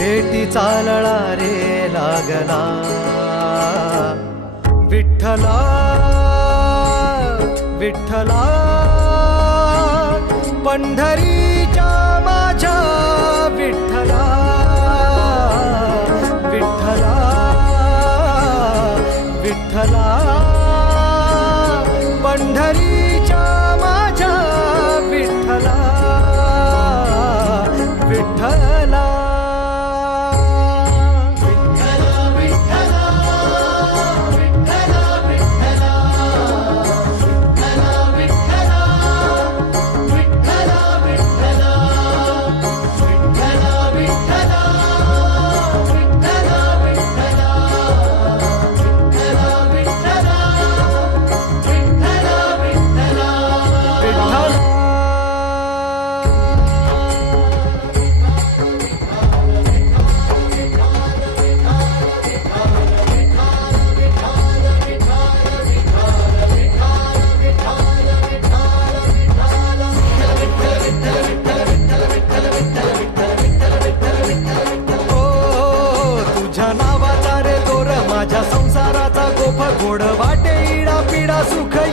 भेटी चालळा रे लागला विठ्ठला विठ्ठला पंढरीच्या माझ्या विठ्ठला विठ्ठला विठ्ठला पंढरी गोड वाटे इडा पिडा सुख